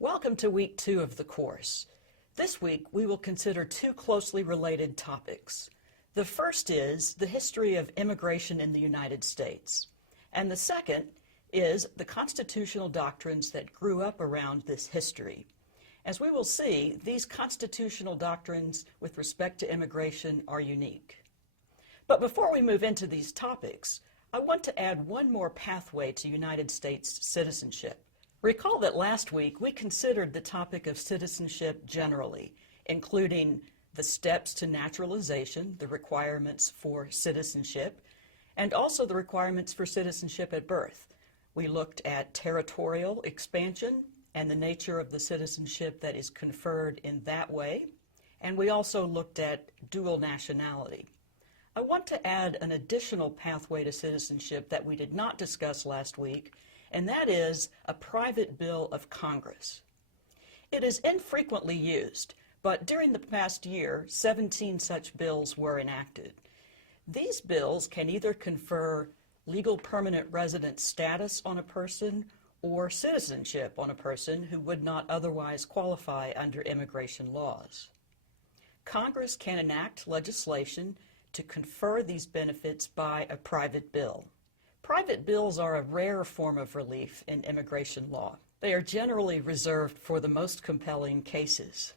Welcome to week 2 of the course. This week we will consider two closely related topics. The first is the history of immigration in the United States, and the second is the constitutional doctrines that grew up around this history. As we will see, these constitutional doctrines with respect to immigration are unique. But before we move into these topics, I want to add one more pathway to United States citizenship. Recall that last week we considered the topic of citizenship generally, including the steps to naturalization, the requirements for citizenship, and also the requirements for citizenship at birth. We looked at territorial expansion and the nature of the citizenship that is conferred in that way, and we also looked at dual nationality. I want to add an additional pathway to citizenship that we did not discuss last week, and that is a private bill of Congress. It is infrequently used, but during the past year, 17 such bills were enacted. These bills can either confer legal permanent resident status on a person or citizenship on a person who would not otherwise qualify under immigration laws. Congress can enact legislation to confer these benefits by a private bill. Private bills are a rare form of relief in immigration law. They are generally reserved for the most compelling cases.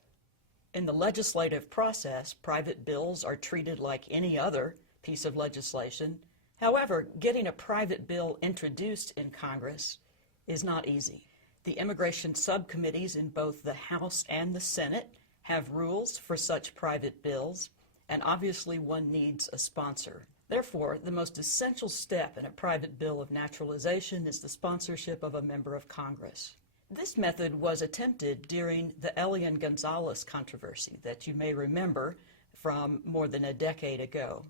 In the legislative process, private bills are treated like any other piece of legislation. However, getting a private bill introduced in Congress is not easy. The immigration subcommittees in both the House and the Senate have rules for such private bills, and obviously one needs a sponsor. Therefore, the most essential step in a private bill of naturalization is the sponsorship of a member of Congress. This method was attempted during the Elian Gonzalez controversy that you may remember from more than a decade ago.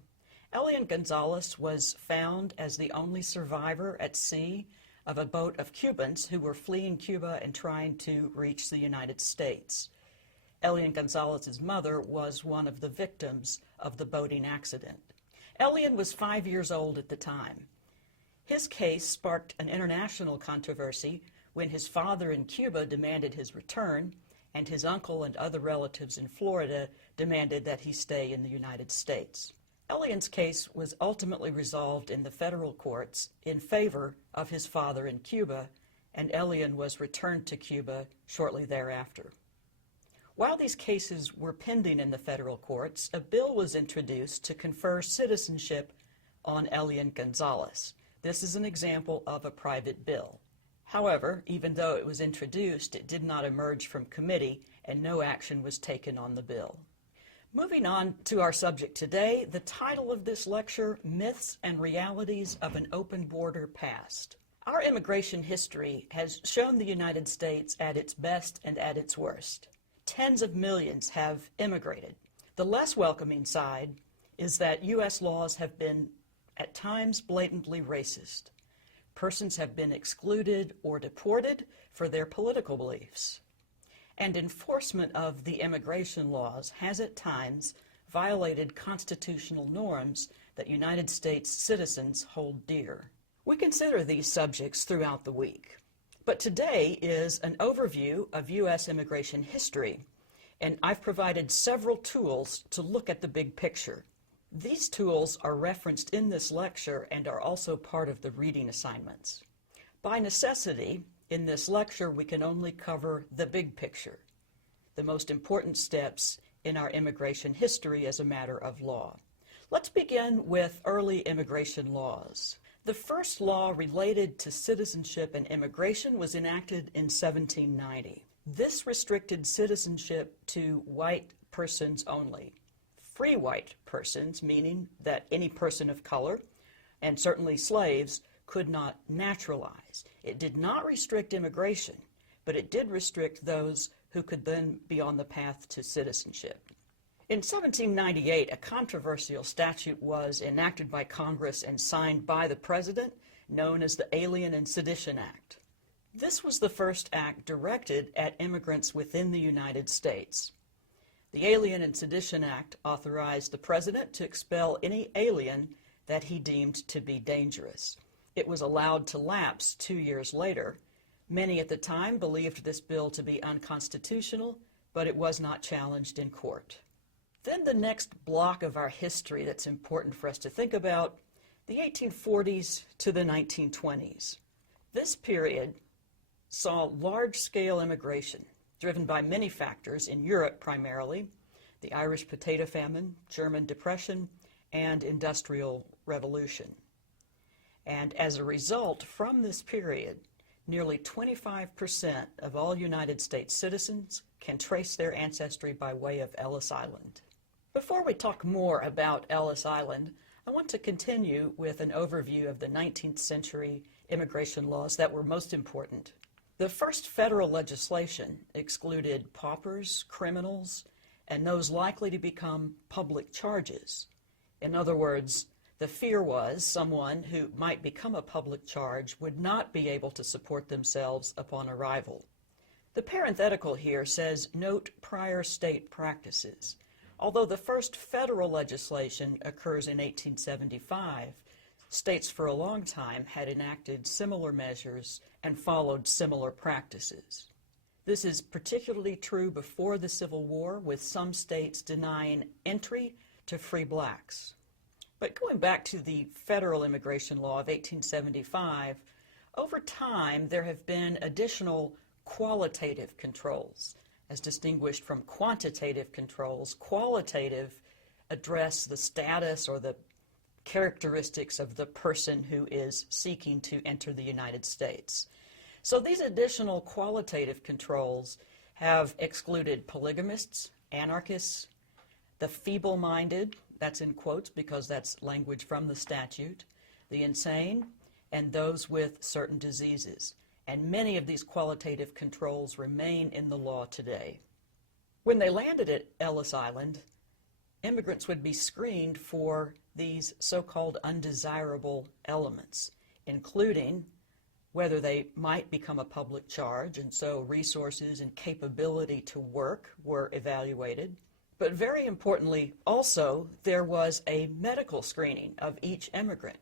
Elian Gonzalez was found as the only survivor at sea of a boat of Cubans who were fleeing Cuba and trying to reach the United States. Elian Gonzalez's mother was one of the victims of the boating accident. Elian was 5 years old at the time. His case sparked an international controversy when his father in Cuba demanded his return, and his uncle and other relatives in Florida demanded that he stay in the United States. Elian's case was ultimately resolved in the federal courts in favor of his father in Cuba, and Elian was returned to Cuba shortly thereafter. While these cases were pending in the federal courts, a bill was introduced to confer citizenship on Elian Gonzalez. This is an example of a private bill. However, even though it was introduced, it did not emerge from committee, and no action was taken on the bill. Moving on to our subject today, the title of this lecture, Myths and Realities of an Open Border Past. Our immigration history has shown the United States at its best and at its worst. Tens of millions have immigrated. The less welcoming side is that U.S. laws have been, at times, blatantly racist. Persons have been excluded or deported for their political beliefs. And enforcement of the immigration laws has, at times, violated constitutional norms that United States citizens hold dear. We consider these subjects throughout the week. But today is an overview of U.S. immigration history, and I've provided several tools to look at the big picture. These tools are referenced in this lecture and are also part of the reading assignments. By necessity, in this lecture we can only cover the big picture, the most important steps in our immigration history as a matter of law. Let's begin with early immigration laws. The first law related to citizenship and immigration was enacted in 1790. This restricted citizenship to white persons only. Free white persons, meaning that any person of color, and certainly slaves, could not naturalize. It did not restrict immigration, but it did restrict those who could then be on the path to citizenship. In 1798, a controversial statute was enacted by Congress and signed by the President, known as the Alien and Sedition Act. This was the first act directed at immigrants within the United States. The Alien and Sedition Act authorized the President to expel any alien that he deemed to be dangerous. It was allowed to lapse 2 years later, Many at the time believed this bill to be unconstitutional, but it was not challenged in court. Then the next block of our history that's important for us to think about, the 1840s to the 1920s. This period saw large-scale immigration, driven by many factors in Europe primarily, the Irish potato famine, German Depression, and Industrial Revolution. And as a result, from this period, nearly 25% of all United States citizens can trace their ancestry by way of Ellis Island. Before we talk more about Ellis Island, I want to continue with an overview of the 19th century immigration laws that were most important. The first federal legislation excluded paupers, criminals, and those likely to become public charges. In other words, the fear was someone who might become a public charge would not be able to support themselves upon arrival. The parenthetical here says, note prior state practices. Although the first federal legislation occurs in 1875, states for a long time had enacted similar measures and followed similar practices. This is particularly true before the Civil War, with some states denying entry to free blacks. But going back to the federal immigration law of 1875, over time there have been additional qualitative controls, as distinguished from quantitative controls. Qualitative address the status or the characteristics of the person who is seeking to enter the United States. So these additional qualitative controls have excluded polygamists, anarchists, the feeble-minded, that's in quotes because that's language from the statute, the insane, and those with certain diseases. And many of these qualitative controls remain in the law today. When they landed at Ellis Island, immigrants would be screened for these so-called undesirable elements, including whether they might become a public charge, and so resources and capability to work were evaluated. But very importantly, also, there was a medical screening of each immigrant.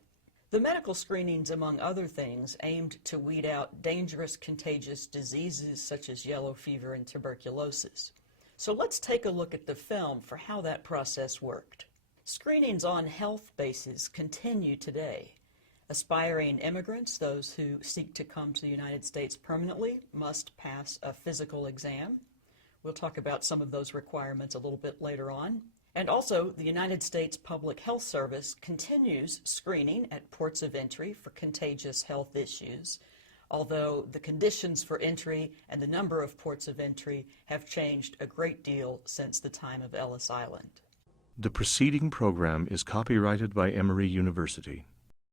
The medical screenings, among other things, aimed to weed out dangerous contagious diseases such as yellow fever and tuberculosis. So let's take a look at the film for how that process worked. Screenings on health bases continue today. Aspiring immigrants, those who seek to come to the United States permanently, must pass a physical exam. We'll talk about some of those requirements a little bit later on. And also, the United States Public Health Service continues screening at ports of entry for contagious health issues, although the conditions for entry and the number of ports of entry have changed a great deal since the time of Ellis Island. The preceding program is copyrighted by Emory University.